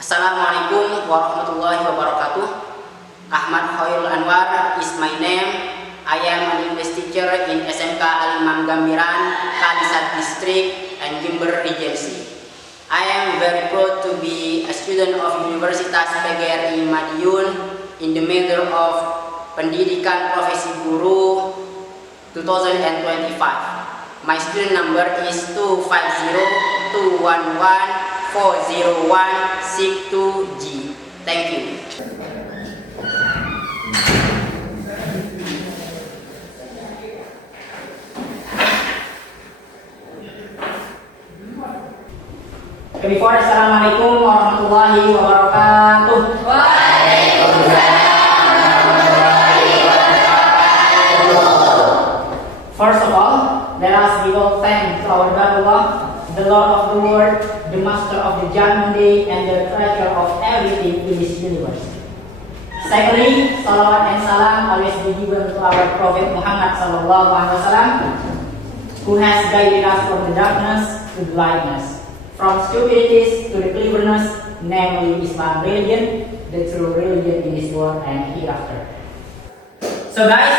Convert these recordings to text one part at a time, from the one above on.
Assalamualaikum warahmatullahi wabarakatuh. Ahmad Khairul Anwar is my name. I am an English teacher in SMK Al-Imam Gambiran, Kalisat District and Jember Regency. I am very proud to be a student of Universitas PGRI Madiun in the major of Pendidikan Profesi Guru 2025. My student number is 250-211-40162G. Thank you. Before, Assalamualaikum warahmatullahi wabarakatuh. First of all, let us give all thanks to our God Allah, the Lord of the world, the Master of the Judgment Day, and the Creator of everything in this universe. Secondly, salawat and salam always be given to our Prophet Muhammad sallallahu alaihi wasallam, who has guided us from the darkness to the lightness, from stupidities to the cleverness, namely Islam religion, the true religion in this world and hereafter. So guys,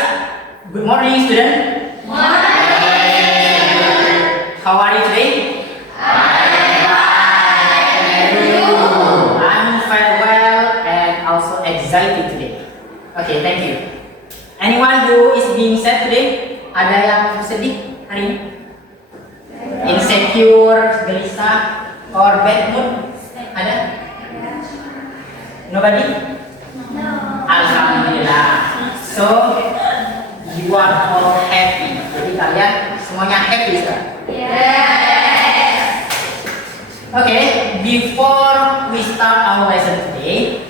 good morning students. How are you today? I'm very well and also excited today. Okay, thank you. Anyone who is being sad today? Ada yang sedih hari ini? Insecure, gelisah, or bad mood? Ada? Nobody? No. Alhamdulillah. So you are all happy. Jadi kalian semuanya happy sekarang? Yes. Okay, before we start our lesson today,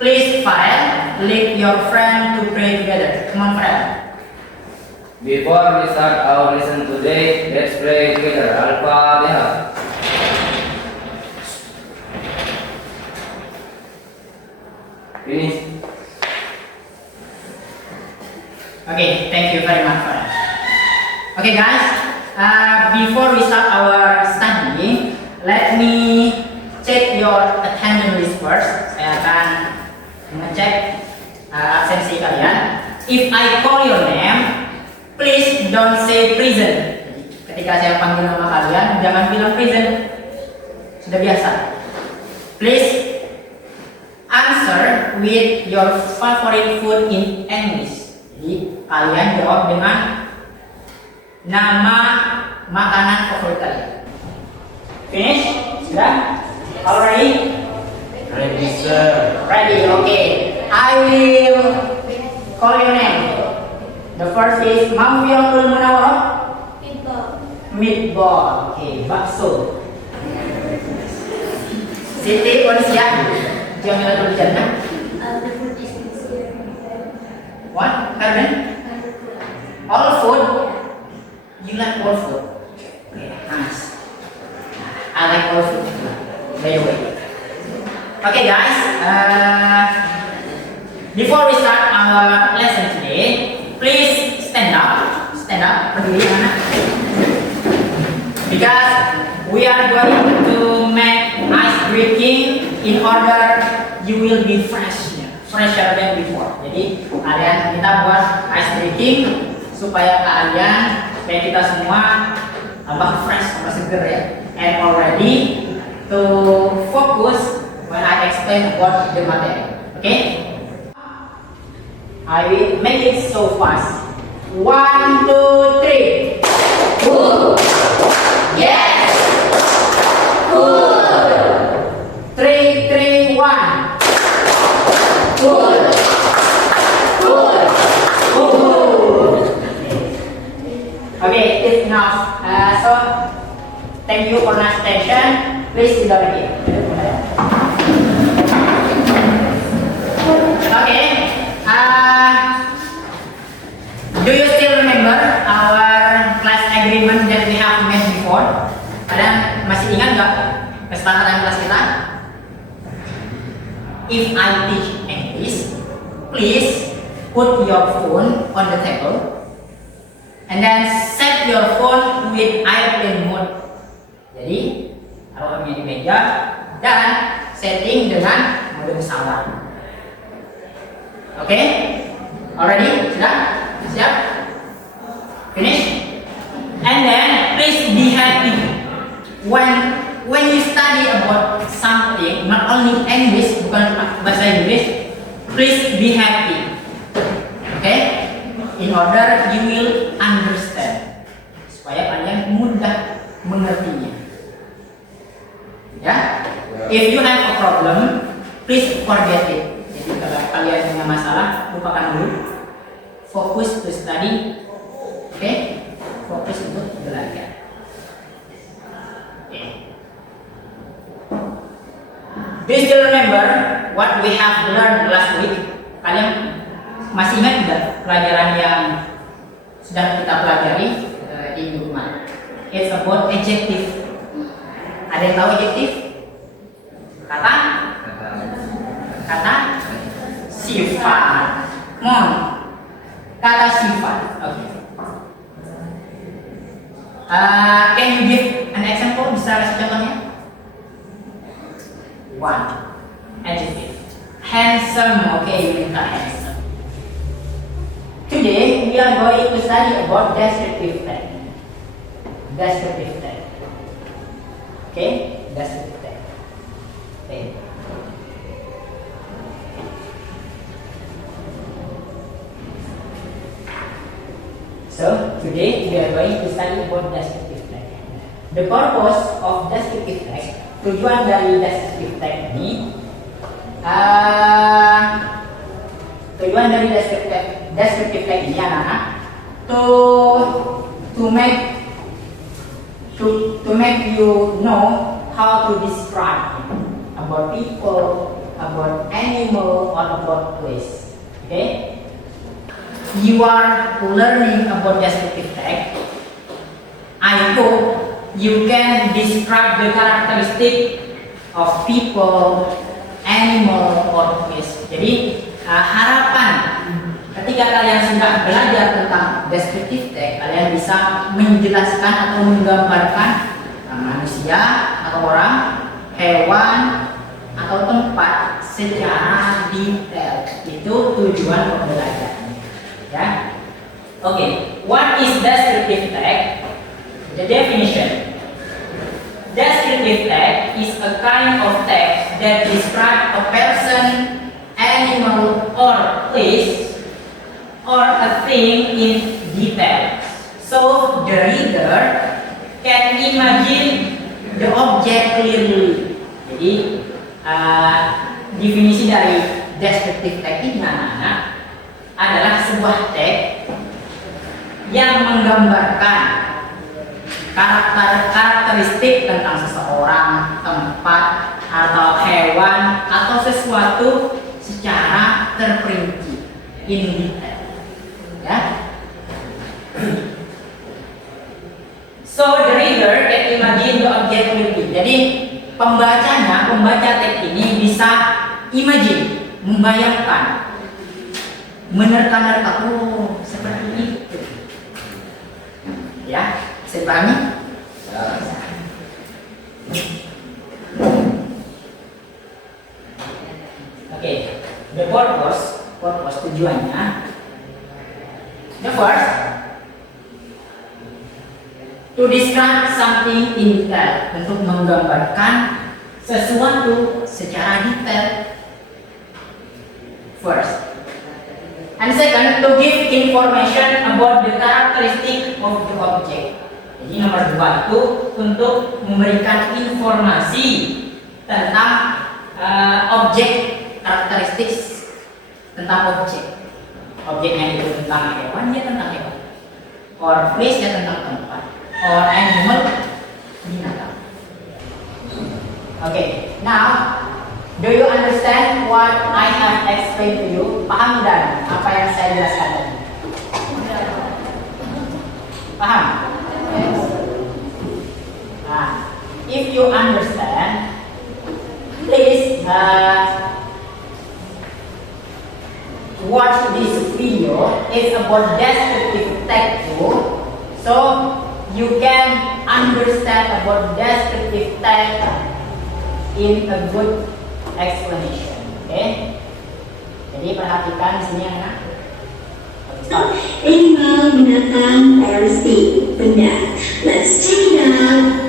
please Farel, lead your friend to pray together. Come on, Farel. Before we start our lesson today, let's pray together. Al-Fatihah. Finish. Okay, thank you very much for that. Okay guys, before we start our study, let me check your attendance list first. Saya akan mengecek absensi kalian. If I call your name, please don't say present. Ketika saya panggil nama kalian, jangan bilang present. Sudah biasa. Please answer with your favorite food in English. Jadi kalian jawab dengan nama makanan favorit kalian. Finish? Sudah? Already? Ready, sir. Ready, okay. I will call your name. The first is Mamfiatul Munawwarah. Meatball. Okay, bakso. Siti Wansia. Jamilatul Jannah. What? Carmen? All food? You like all food? Okay, nice. I like all food. By the way. Okay guys, before we start our lesson today, please stand up. Stand up, berdiri mana? Because we are going to make ice breaking in order you will be fresher than before. Jadi kalian kita buat ice breaking supaya kalian kayak kita semua tambah fresh, tambah seger ya. And already to focus when I explain about the material. Okay? I will make it so fast. 1, 2, 3. Good. Yes. Good. 3, 3, 1. Good. Good. Good. Okay, it's enough. So, thank you for nice attention. Please sit down here. Okay. Do you still remember our class agreement that we have made before? Kalian masih ingat nggak kesepakatan kelas kita? If I teach English, please put your phone on the table and then set your phone with airplane mode. Jadi taruhnya di meja dan setting dengan mode pesawat. Oke? Already? Sudah? Siap? Finish? And then please be happy when you study about something, not only English, bukan bahasa Inggris. Please be happy. Okay? In order you will understand, supaya kalian mudah mengertinya. Ya? If you have a problem, please forget it. Jadi kalau kalian punya masalah, lupakan dulu. Fokus to study. Oke? Fokus untuk belajar. Oke. Do you still remember what we have learned last week? Kalian masih ingat tidak pelajaran yang sudah kita pelajari di minggu kemarin? It's about adjective. Ada yang tahu adjektif? Kata sifat. Kata sifat. Okay. Can you give an example? Bisa kasih contohnya? One. Adjective. Handsome. Okay, you minta handsome. Today we are going to study about descriptive tag. Descriptive tag. Okay, descriptive tag. Okay. So today we are going to study about descriptive tag. The purpose of descriptive tag, tujuan dari descriptive tag ini, tujuan dari descriptive tag ini anak-anak, to make you know how to describe about people, about animal, or about place. Okay? You are learning about descriptive tag. I hope you can describe the characteristic of people, animal, or place. Jadi harapan ketika kalian sudah belajar tentang descriptive tag, kalian bisa menjelaskan atau menggambarkan manusia atau orang, hewan, atau tempat secara detail. Itu tujuan pembelajaran. Ya, okay. What is descriptive tag? The definition: descriptive tag is a kind of text that describes a person, animal, or place, or a thing in detail. So the reader can imagine the object clearly. Jadi definisi dari descriptive tag ini anak-anak adalah sebuah tag yang menggambarkan karakteristik tentang seseorang, tempat, atau hewan, atau sesuatu secara terperinci, in detail. Ya. So the reader can imagine the object clearly. Jadi pembaca tag ini bisa imagine, membayangkan, menerka-nerka, oh seperti itu. Ya, bisa dipahami? Oke, the purpose tujuannya. The first, to describe something in detail, untuk menggambarkan sesuatu secara detail. First. And second, to give information about the characteristic of the object. Jadi nomor 2 itu untuk memberikan informasi tentang objek, karakteristik tentang objek. Objeknya itu tentang hewan, ya tentang hewan. Or place, ya tentang tempat. Or animal, binatang. Okay, now do you understand what I have explained to you? Paham dan apa yang saya jelaskan tadi? Paham? Yes. If you understand, please watch this video. It's about descriptive tag too, so you can understand about descriptive tag in a good explanation. Oke? Jadi perhatikan di sini anak. Start. Animal, binatang, or thing, benda. Let's check it out.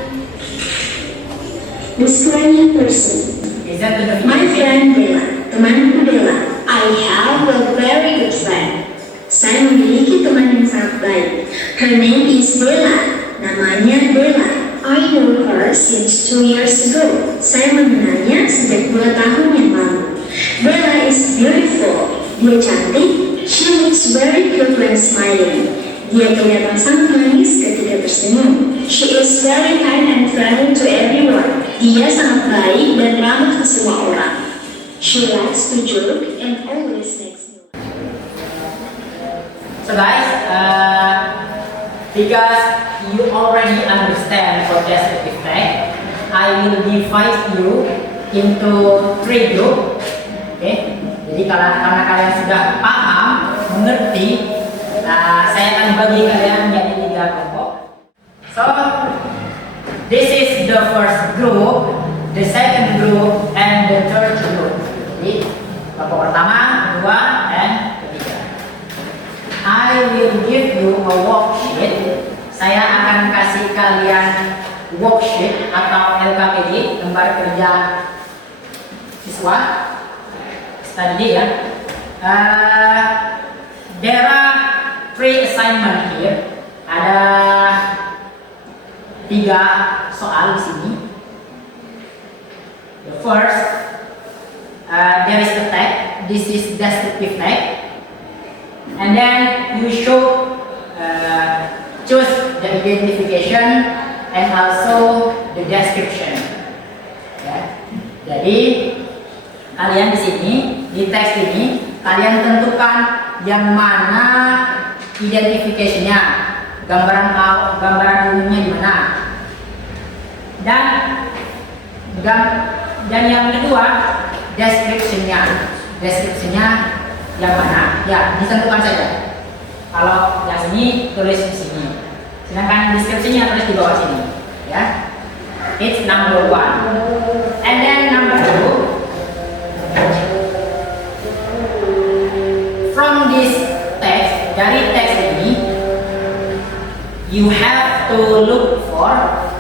Describe a person. Listen to the My video. friend Bella, temanku Bella. I have a very good friend. Saya memiliki teman yang sangat baik. Her name is Bella. Namanya Bella. I know her since 2 years ago. Saya mengenalnya sejak 2 tahun yang lalu. Bella is beautiful. Dia cantik. She looks very cute when smiling. Dia kelihatan sangat manis ketika tersenyum. She is very kind and friendly to everyone. Dia sangat baik dan ramah ke semua orang. She likes to joke and always makes me laugh. So guys, because you already understand for descriptive text, I will divide you into 3 group. Oke, jadi karena kalian sudah paham, mengerti, saya akan bagi kalian menjadi 3 kelompok. So, this is the first group, the second group, and the third group. Jadi kelompok pertama, kedua, dan ketiga. I will give you a worksheet. Saya akan kasih kalian worksheet atau LKPD, lembar kerja siswa study ya. There are 3 assignment here. Ada 3 soal di sini. The first, there is a tag. This is descriptive tag. And then you should choose the identification and also the description. Ya. Jadi kalian di sini di teks ini kalian tentukan yang mana identifikasinya, gambaran umumnya di mana. Dan yang kedua deskripsinya yang mana? Ya, ditentukan saja. Kalau yang sini tulis di sini. Sedangkan deskripsinya tulis di bawah sini, ya. It's number 1. And then number 2. From this text, dari teks ini, you have to look for,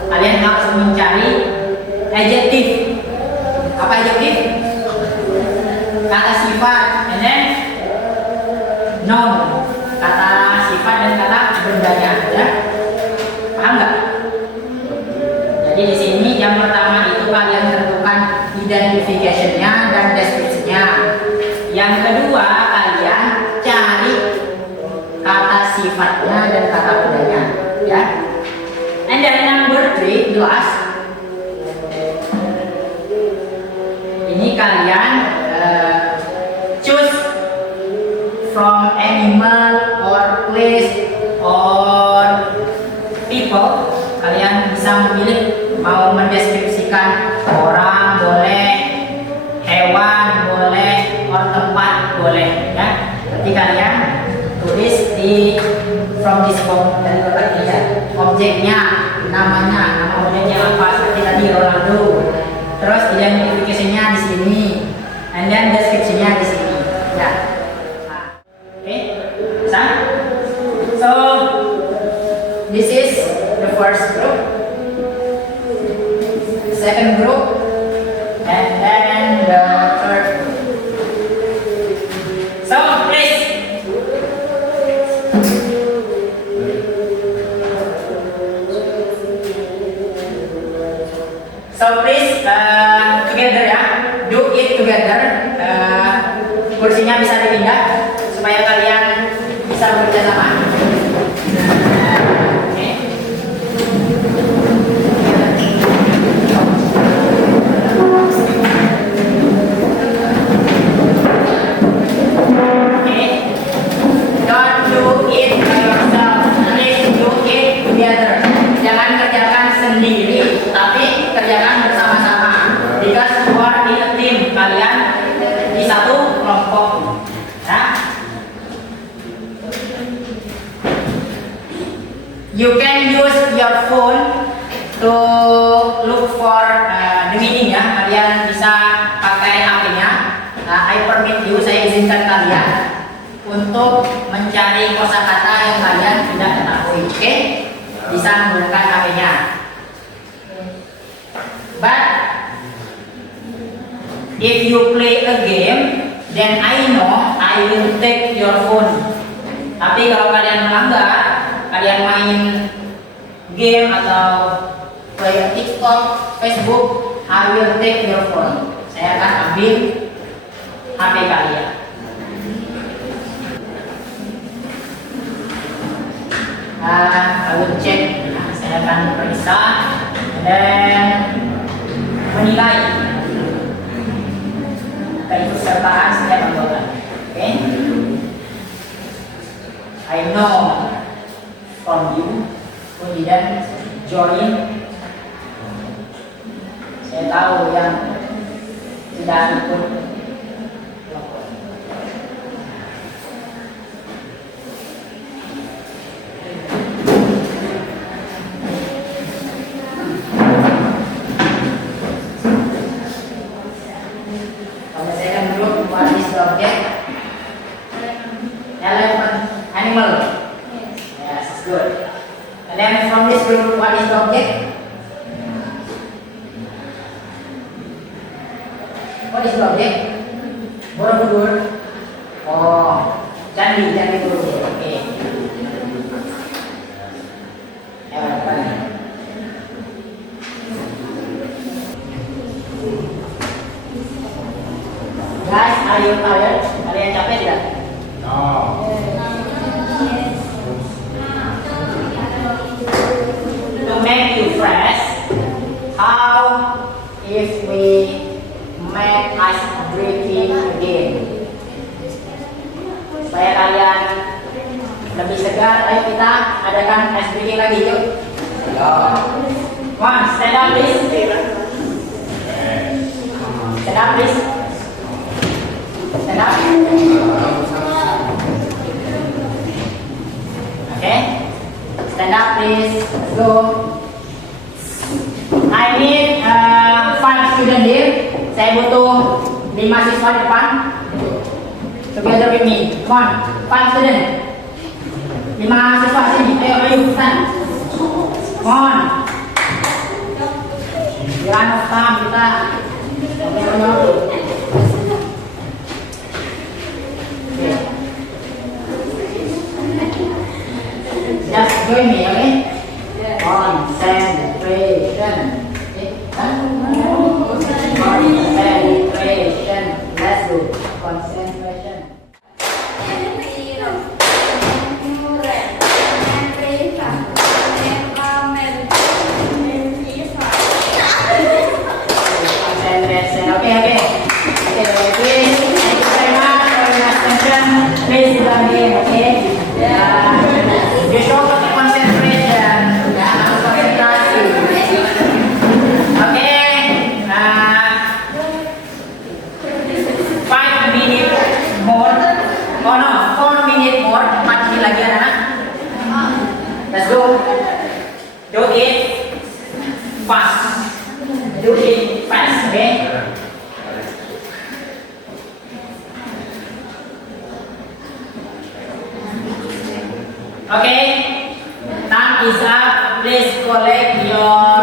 kalian harus mencari adjective. Apa adjective? Kata sifat, and then noun, kata sifat dan kata bendanya, ya. Paham nggak? Jadi di sini yang pertama itu kalian tentukan identification-nya dan description-nya. Yang kedua kalian cari kata sifatnya dan kata bendanya, ya. And then number 3, the last. Ini kalian choose from animal or place or people. Kalian bisa memilih mau mendeskripsikan orang boleh, hewan boleh, or tempat boleh, ya. Nanti kalian tulis di from this form dari kotak ini ya. Objeknya, namanya, nama objeknya apa seperti tadi Ronaldo. Terus identifikasinya di sini, and then deskripsinya di sini, ya. Oke, bisa? So this is the first group, second group, and then the third group. So please, together ya, do it together. Kursinya bisa dipindah supaya kalian bisa bekerja sama. mencari kosakata yang kalian tidak ketahui. Oke? Bisa menggunakan HP-nya. But if you play a game, then I know I will take your phone. Tapi kalau kalian melanggar, kalian main game atau play TikTok, Facebook, I will take your phone. Saya akan ambil HP kalian. I will check. Saya akan periksa dan menilai keikutsertaan setiap anggota. Oke? I know from you who didn't join. Saya tahu yang tidak ikut. Selesaikan dulu what is the object. Elephant, animal. Yes, it's good. And then from this group, what is the object? What is the object? Borobudur. Oh, candi Borobudur. Oke. Elephant. Guys, are you tired? Kalian capek tidak? To make you fresh, how if we make ice breaking again? Supaya kalian lebih segar, ayo kita adakan ice breaking lagi, yuk. Come on, stand up please. Stand up please. Stand up. Okay. Stand up please. Let's go. I need 5 students here. Saya butuh 5 siswa di depan. Together with me. Come on. 5 students. 5 siswa sini. Ayo, stand. Come on. Jangan stop kita. Just join me, okay? Concentration. Concentration. Let's do concentration. Concentration. Okay. Please. Thank you very much for your attention. Please sit down here, okay? You show the concentration. Harus konsentrasi. Oke. 5 minutes more. Oh no, 4 minutes more. 4 menit lagi anak-anak. Let's go. Do it fast. Do it fast, okay? Okay, time is up. Please collect your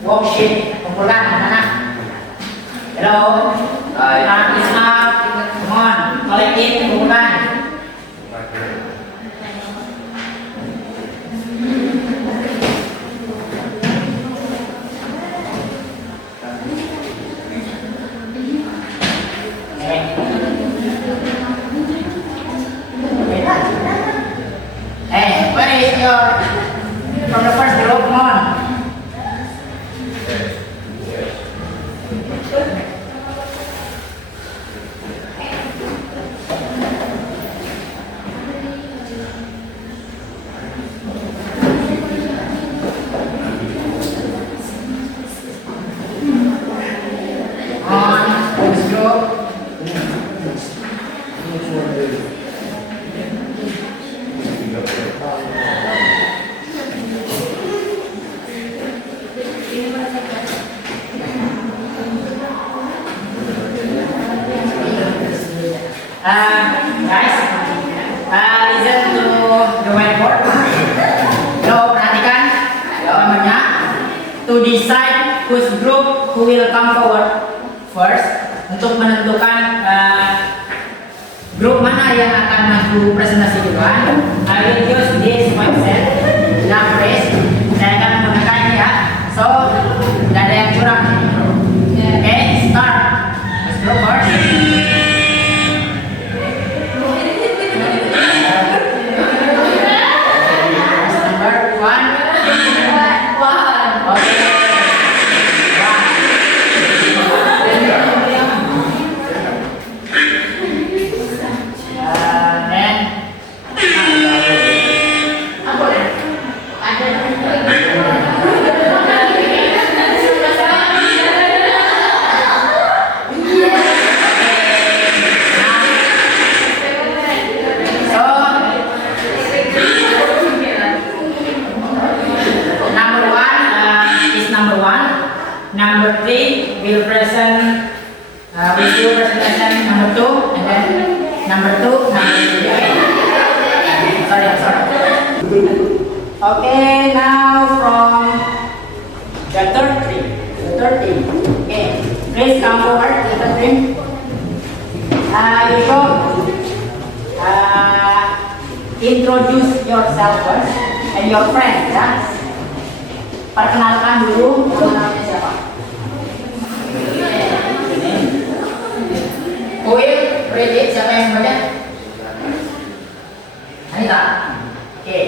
worksheet. Kumpulkan anak-anak. Hello. Time is up. Come on, collect it. Kumpulkan. Hey, where is your from the first group? Come on. On, let's go. Guys, gambarnya, to decide whose group who will come forward first, untuk menentukan grup mana yang akan maju presentasi duluan. I will use this website, love race. Saya akan menggunakan ini ya. So, tidak ada yang curang. Okay, start. Let's go first. Number one. Okay. Number three will present with you presentation number two, and then number two, number three. Sorry. Okay, now from the third team. Okay, please come forward to the team. You go. Introduce yourself first and your friend, ya. Perkenalkan dulu namanya siapa. Will, ready? Siapa yang baca? Anita. Oke.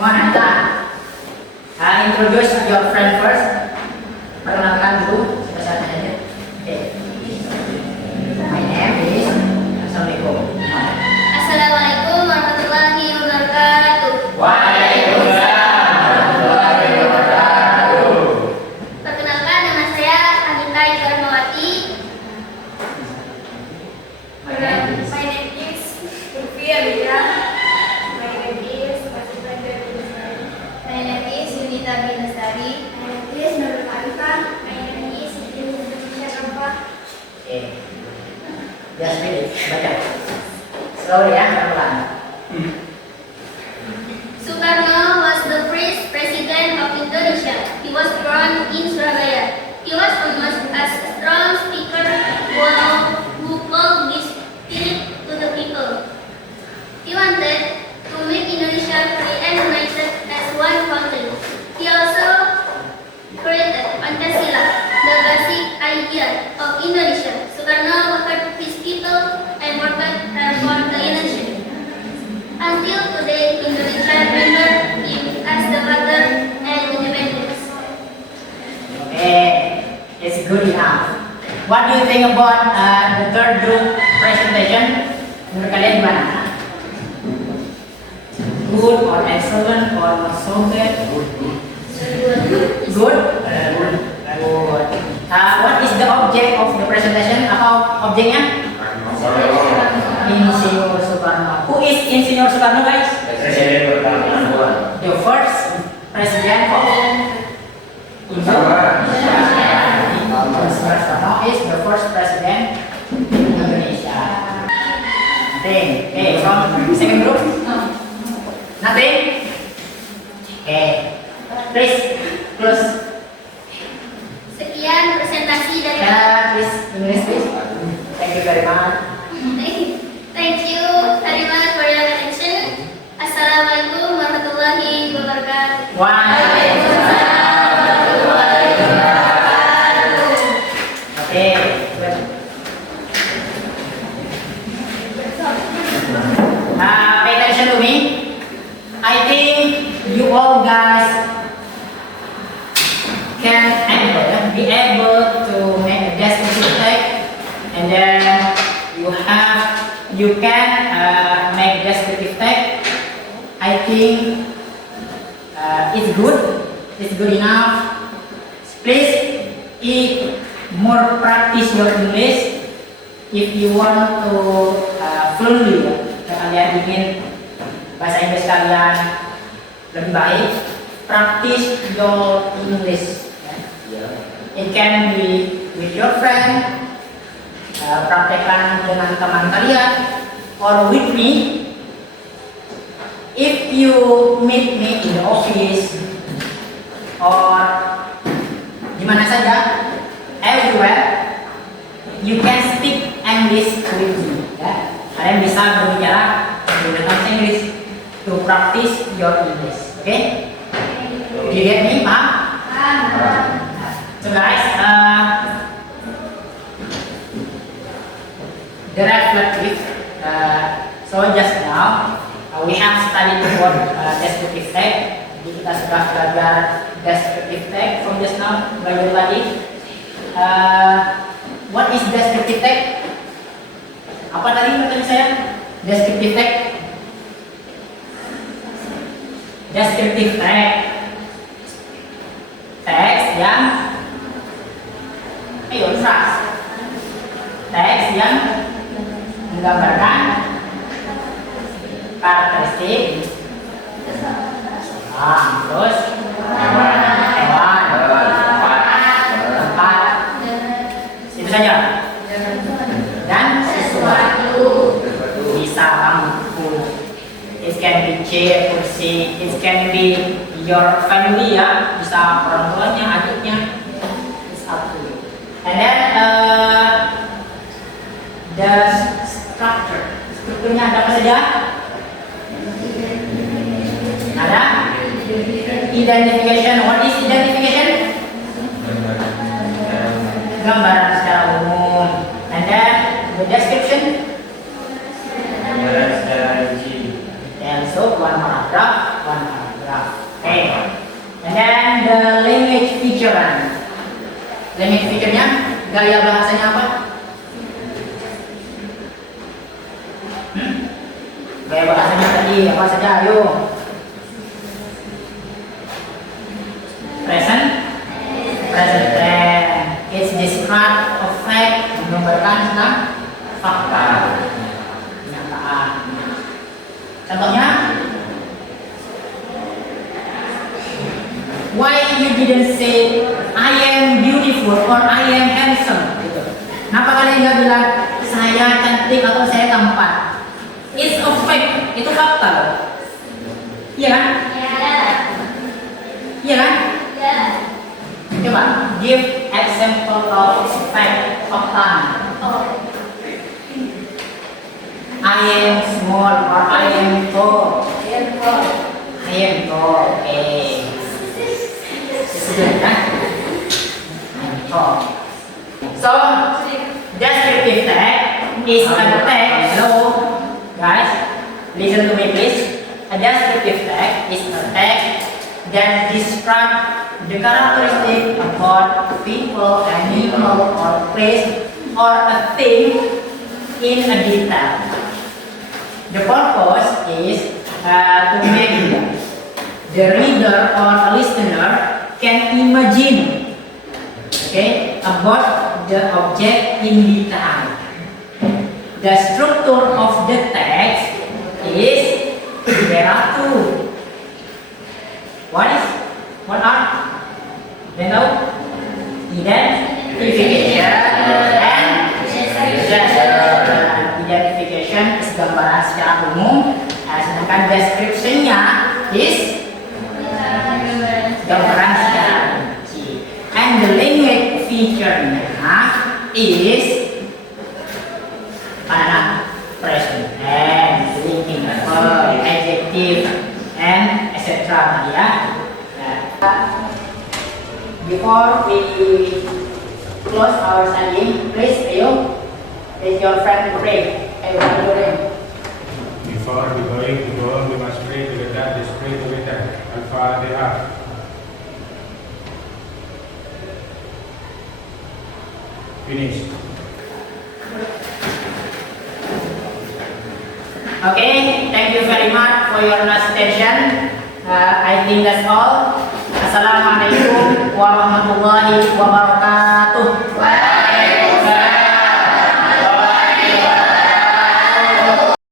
Anita. Introduce your friend first. Perkenalkan dulu siapa saja. Oke. My name is. Assalamualaikum warahmatullahi wabarakatuh. Waalaikumsalam warahmatullahi wabarakatuh. Perkenalkan, nama saya Anita Ikarnawati. My name is Lutfi Abidra. My name is My name is Yunita Binastari. My name is Nurul Arifah. My name is Indonesia Rampah. Just read it, baca. Slowly ya, pelan-pelan. Soekarno was the first president of Indonesia. He was born in Surabaya. He was famous as a strong speaker who called his spirit to the people. He wanted to make Indonesia free and united as one country. He also created Pancasila, the basic idea of Indonesia. Soekarno worked his people and worked for the nation. Until today, Indonesia remembers him as the father and independence. Okay, it's good enough. What do you think about the third group presentation? Menurut kalian gimana? Good or excellent or not so good? Good. Good. What is the object of the presentation? Apa objeknya? Insinyur Soekarno. Who is Insinyur Soekarno, guys? Presiden pertama. The first president of Indonesia. Soekarno is the first president in Indonesia. Nothing. Okay, from second group? Nothing? Okay. Please close. Sekian presentasi dari Please English, please. Thank you very much. Thank you very much for your attention. Assalamualaikum warahmatullahi wabarakatuh. Waalaikumsalam warahmatullahi wabarakatuh. Okay. Pay attention to me. I think you all guys can be able to make a descriptive text, and then you can make descriptive text. I think it's good enough. Please more practice your English if you want to fluently. Kalian ingin bahasa Inggris kalian lebih baik, practice your English. It can be with your friend, praktekkan dengan teman kalian or with me. If you meet me in the office or di mana saja, everywhere, you can speak English with me. Ya. Kalian bisa berbicara menggunakan bahasa Inggris to practice your English. Oke? You get me? Paham? So guys, the reflective. So just now we have studied the word descriptive tag. Jadi kita sudah belajar descriptive tag from just now. Belajar lagi. What is descriptive tag? Apa tadi pertanyaan saya? Descriptive tag. Descriptive tag. Teks yang teks yang menggambarkan karakteristik terus hewan, tempat, itu saja. Dan sesuatu bisa lampu. It can be chair, kursi, it can be your family ya, bisa orang tuanya, adiknya, it's up to you. And then the structure, strukturnya ada apa saja? Ada identification. What is identification? Gambaran secara umum. And then the description. Gambaran secara rinci. And so one paragraph. Okay. And then the language feature. Language feature-nya gaya bahasanya apa? Gaya bahasanya tadi apa saja? Ayo. Present tense. It's describe of fact, menggambarkan tentang fakta, kenyataan. Contohnya, why you didn't say I am beautiful or I am handsome? Gitu. Kenapa kalian nggak bilang saya cantik atau saya tampan? It's a fact, itu fakta loh. Iya kan? Iya kan? Coba give example of fact, fakta. I am small or I am tall. I am tall. Okay. Sudah kan? I am tall. So descriptive tag is a tag. Hello, guys. Listen to me, please. A descriptive tag is a tag that describes the characteristic about people, animal, or place, or a thing in a detail. The purpose is to make the reader or a listener can imagine, okay, about the object in detail. The structure of the text is there are two. What are? You know? Identification and identification is gambaran secara umum, sedangkan description-nya is gambaran secara rinci. And the language feature-nya is present tense, linking verb, adjective, and etc. Ya. Before we close our study, please, ayo, let your friend pray. Ayo, pray. Before we going to go, we must pray together. Let's pray together. Al-Fatiha. Finish. Okay, thank you very much for your nice attention. I think that's all. Assalamualaikum warahmatullahi wabarakatuh.